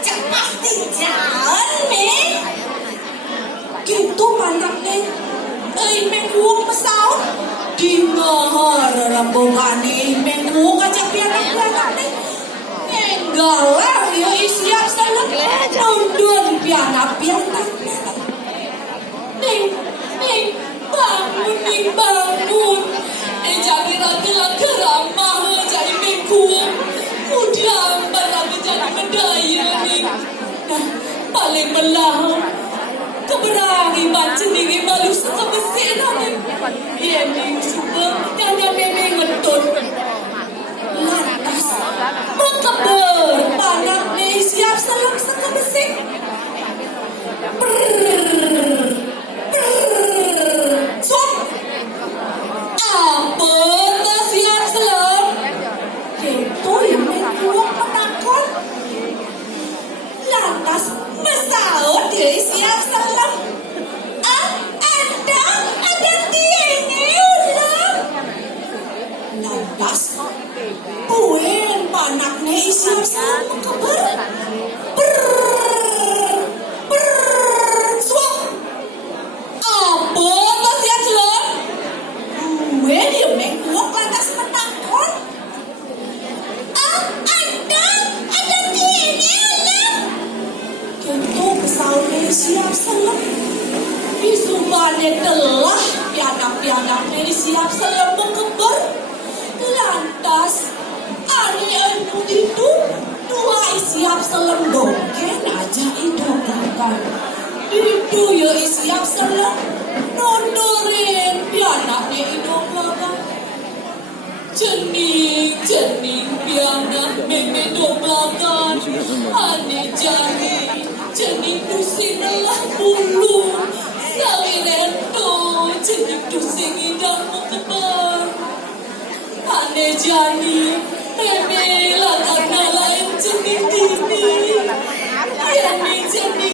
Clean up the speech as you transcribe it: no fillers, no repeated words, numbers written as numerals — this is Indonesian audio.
Cak pasti jalan nih. Gitu manaknya. Mengkuang pesawat. Di ngahar rambungan nih. Mengkuang aja pianak-pianak nih. Menggalah ya siap salah. Nondon pianak-pianak nih. Bangun. Jadi laki-laki ramah jadi mengkuang. Kudiam barang jadi berdaya nih. Nah, paling melah. Keberani baca diri malu suka mesin nih. Iya nih, suka yang memang ngetun. Lantas, berkeber, panak nih siap salam suka mesin. Suap. Apa tak siap salam? Itu yang mengkuang penakut. Lantas, pesawat dia siap salam. Ada dia ini ulang. Lantas, puing panaknya siap salam keber. Suap. Apa tak siap salam? Gue dia mengkuang lantas penakut. Ada dia ini ulang. Tentu pesawatnya siap salam. Isumannya telah pianak-pianaknya siap salam berkeber. Lantas ada itu dua siap salam dongken aja itu belakang. Itu ya siap salam nondorin pianaknya itu belakang. Cening pianak meme do belakang. Ane jani cening pusing lah bulu. Salinento cening pusing indang berkebar. Ane jani meme